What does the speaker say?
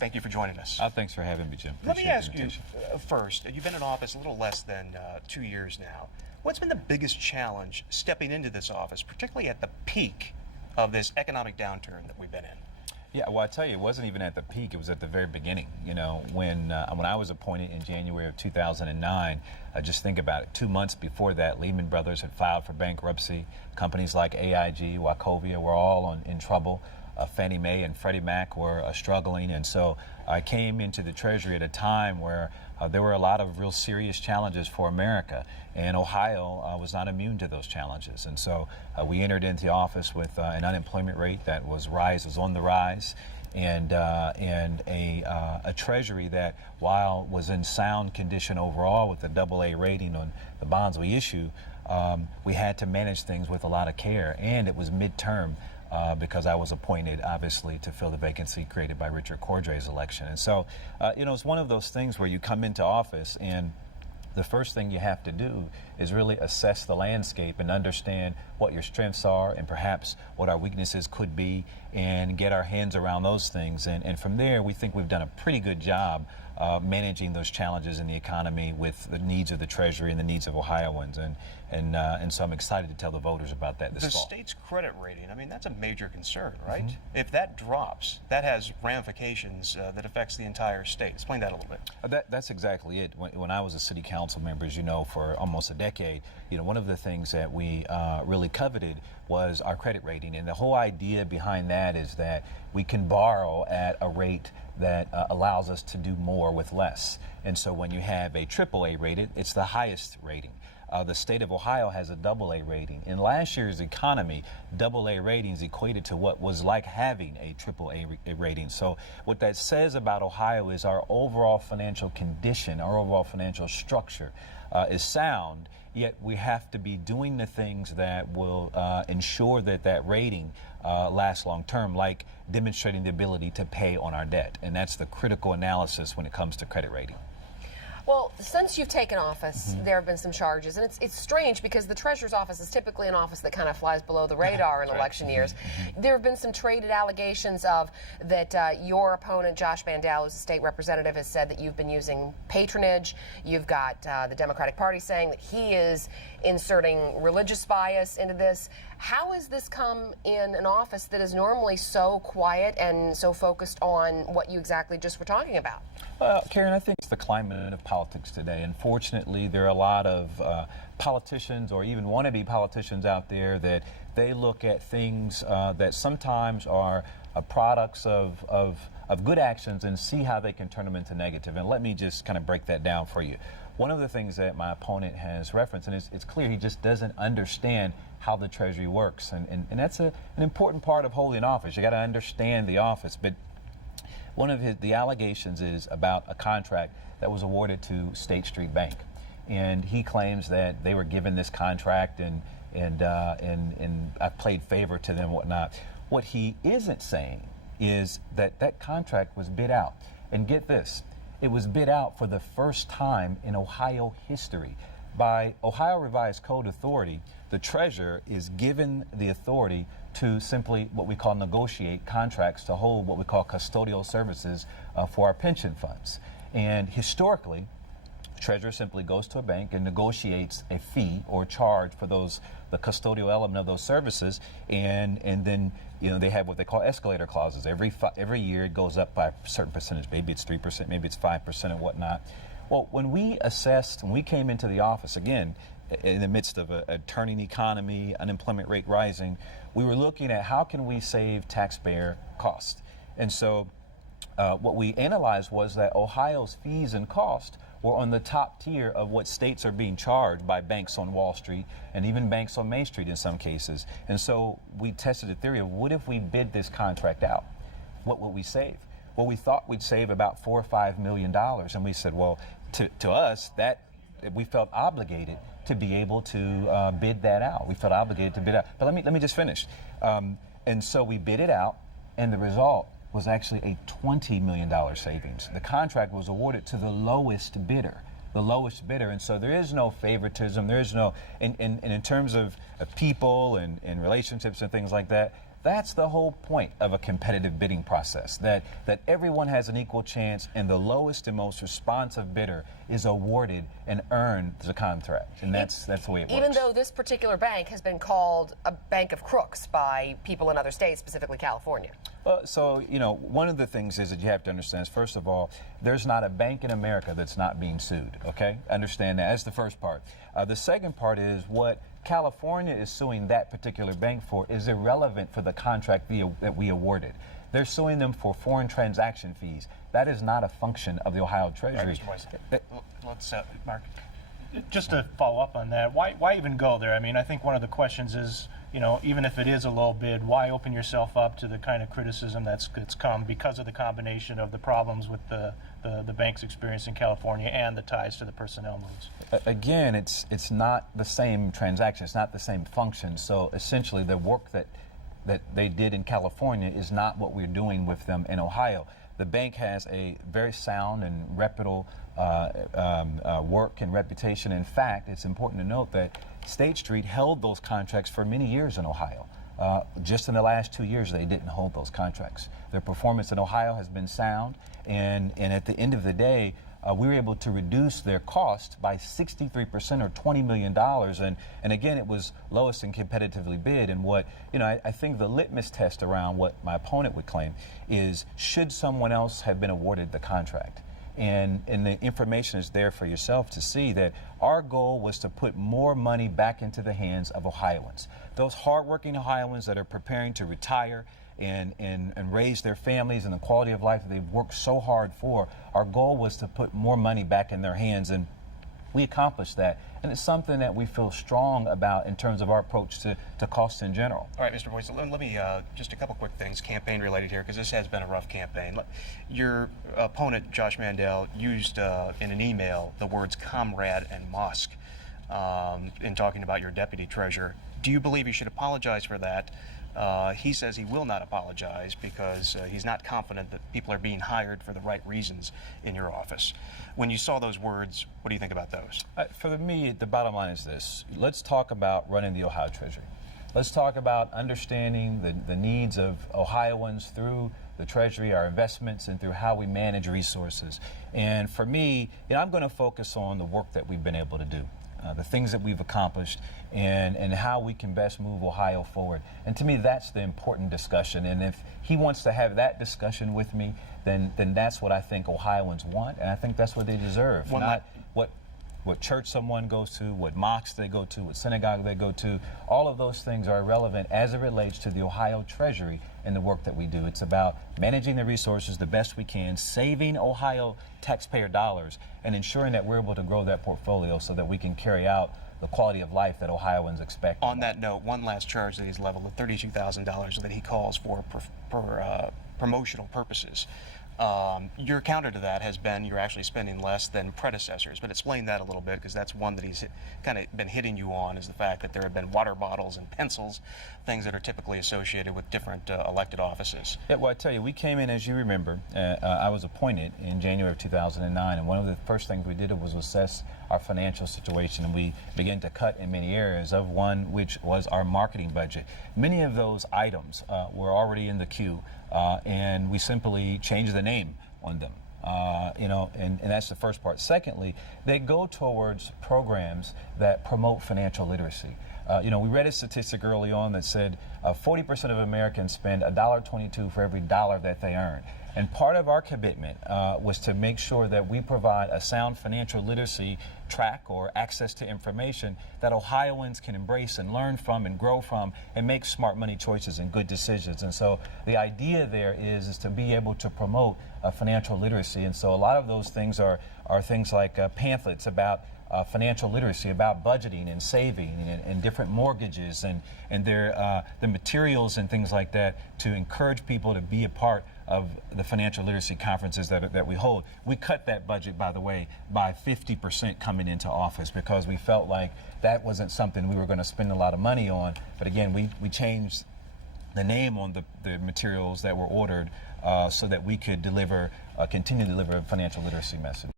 Thank you for joining us. Thanks for having me, Jim. Let me Appreciate ask the you invitation. first, you've been in office a little less than 2 years now. What's been the biggest challenge stepping into this office, particularly at the peak of this economic downturn that we've been in? Yeah, well, I tell you, it wasn't even at the peak. It was at the very beginning. You know, when I was appointed in January of 2009, just think about it. 2 months before that, Lehman Brothers had filed for bankruptcy. Companies like AIG, Wachovia were all in trouble. Fannie Mae and Freddie Mac were struggling. And so I came into the Treasury at a time where there were a lot of real serious challenges for America. And Ohio was not immune to those challenges. And so we entered into office with an unemployment rate that was on the rise. And a Treasury that, while was in sound condition overall with a AA rating on the bonds we issue, we had to manage things with a lot of care. And it was midterm. Because I was appointed, obviously, to fill the vacancy created by Richard Cordray's election. And so, you know, it's one of those things where you come into office and the first thing you have to do is really assess the landscape and understand what your strengths are and perhaps what our weaknesses could be and get our hands around those things. And from there, we think we've done a pretty good job managing those challenges in the economy with the needs of the Treasury and the needs of Ohioans. And so I'm excited to tell the voters about that this fall. The state's credit rating, I mean, that's a major concern, right? Mm-hmm. If that drops, that has ramifications that affects the entire state. Explain that a little bit. That's exactly it. When I was a city council member, as you know, for almost a decade, you know, one of the things that we really coveted was our credit rating. And the whole idea behind that is that we can borrow at a rate that allows us to do more with less. And so when you have a AAA rated, it's the highest rating. The state of Ohio has a AA rating. In last year's economy, AA ratings equated to what was like having a AAA rating. So what that says about Ohio is our overall financial condition, our overall financial structure is sound, yet we have to be doing the things that will ensure that that rating lasts long term, like demonstrating the ability to pay on our debt. And that's the critical analysis when it comes to credit rating. Well, since you've taken office, there have been some charges, and it's strange because the Treasurer's office is typically an office that kind of flies below the radar in election years. There have been some traded allegations of that your opponent, Josh Mandel, who's a state representative, has said that you've been using patronage. You've got the Democratic Party saying that he is inserting religious bias into this. How has this come in an office that is normally so quiet and so focused on what you exactly just were talking about? Karen, I think it's the climate of politics today. Unfortunately, there are a lot of politicians or even wannabe politicians out there that they look at things that sometimes are products of good actions and see how they can turn them into negative. And let me just kind of break that down for you. One of the things that my opponent has referenced, and it's clear he just doesn't understand how the Treasury works. And that's an important part of holding office. You got to understand the office. But one of the allegations is about a contract that was awarded to State Street Bank. And he claims that they were given this contract and I played favor to them and whatnot. What he isn't saying is that that contract was bid out. And get this, it was bid out for the first time in Ohio history. By Ohio Revised Code authority, the treasurer is given the authority to simply what we call negotiate contracts to hold what we call custodial services for our pension funds. And historically, the treasurer simply goes to a bank and negotiates a fee or charge for the custodial element of those services, and then they have what they call escalator clauses. Every year it goes up by a certain percentage. Maybe it's 3%, maybe it's 5% and whatnot. Well, when we came into the office, again, in the midst of a turning economy, unemployment rate rising, we were looking at how can we save taxpayer cost. And so what we analyzed was that Ohio's fees and cost were on the top tier of what states are being charged by banks on Wall Street and even banks on Main Street in some cases. And so we tested the theory of what if we bid this contract out? What would we save? Well, we thought we'd save about $4 or $5 million. And we said, well, to us, that we felt obligated to be able to bid that out. We felt obligated to bid out. But let me just finish. And so we bid it out, and the result was actually a $20 million savings. The contract was awarded to the lowest bidder. And so there is no favoritism. There is no, in terms of people and relationships and things like that, That's the whole point of a competitive bidding process, that everyone has an equal chance, and the lowest and most responsive bidder is awarded and earned the contract. And that's the way it works. Even though this particular bank has been called a bank of crooks by people in other states, specifically California. So, one of the things is that you have to understand is, first of all, there's not a bank in America that's not being sued, okay? Understand that. That's the first part. The second part is what California is suing that particular bank for is irrelevant for the contract that we awarded. They're suing them for foreign transaction fees. That is not a function of the Ohio Treasury. Right, Mr. Boyce. Let's, Mark. Just to follow up on that, why even go there? I mean, I think one of the questions is, even if it is a low bid, why open yourself up to the kind of criticism that's come because of the combination of the problems with the bank's experience in California and the ties to the personnel moves? Again, it's not the same transaction. It's not the same function. So essentially, the work that they did in California is not what we're doing with them in Ohio. The bank has a very sound and reputable work and reputation. In fact, it's important to note that State Street held those contracts for many years in Ohio. Just in the last 2 years, they didn't hold those contracts. Their performance in Ohio has been sound, and at the end of the day, we were able to reduce their cost by 63% or $20 million. And again, it was lowest and competitively bid. And what, I think the litmus test around what my opponent would claim is, should someone else have been awarded the contract? And the information is there for yourself to see that our goal was to put more money back into the hands of Ohioans. Those hardworking Ohioans that are preparing to retire and raise their families and the quality of life that they've worked so hard for. Our goal was to put more money back in their hands, and we accomplished that. And it's something that we feel strong about in terms of our approach to costs in general. All right, Mr. Boyce, let me just a couple quick things, campaign related here, because this has been a rough campaign. Your opponent, Josh Mandel, used in an email the words comrade and Musk in talking about your deputy treasurer. Do you believe he should apologize for that? He says he will not apologize because he's not confident that people are being hired for the right reasons in your office. When you saw those words, what do you think about those? For me, the bottom line is this. Let's talk about running the Ohio Treasury. Let's talk about understanding the needs of Ohioans through the Treasury, our investments, and through how we manage resources. And for me, I'm going to focus on the work that we've been able to do. The things that we've accomplished, and how we can best move Ohio forward. And to me, that's the important discussion. And if he wants to have that discussion with me, then that's what I think Ohioans want, and I think that's what they deserve. Not what church someone goes to, what mosque they go to, what synagogue they go to. All of those things are irrelevant as it relates to the Ohio Treasury and the work that we do. It's about managing the resources the best we can, saving Ohio taxpayer dollars, and ensuring that we're able to grow that portfolio so that we can carry out the quality of life that Ohioans expect. On that note, one last charge that he's leveled, the $32,000 that he calls for promotional purposes. Your counter to that has been you're actually spending less than predecessors, but explain that a little bit, because that's one that he's kind of been hitting you on, is the fact that there have been water bottles and pencils, things that are typically associated with different elected offices. Yeah, well, I tell you, we came in, as you remember, I was appointed in January of 2009, and one of the first things we did was assess our financial situation, and we began to cut in many areas, of one which was our marketing budget. Many of those items were already in the queue, and we simply changed the name on them. And that's the first part. Secondly, they go towards programs that promote financial literacy. We read a statistic early on that said 40% of Americans spend $1.22 for every dollar that they earn. And part of our commitment was to make sure that we provide a sound financial literacy track or access to information that Ohioans can embrace and learn from and grow from and make smart money choices and good decisions. And so the idea there is to be able to promote financial literacy. And so a lot of those things are things like pamphlets about financial literacy, about budgeting and saving and different mortgages and the materials and things like that to encourage people to be a part of the financial literacy conferences that we hold. We cut that budget, by the way, by 50% coming into office because we felt like that wasn't something we were going to spend a lot of money on. But again, we changed the name on the materials that were ordered so that we could continue to deliver a financial literacy message.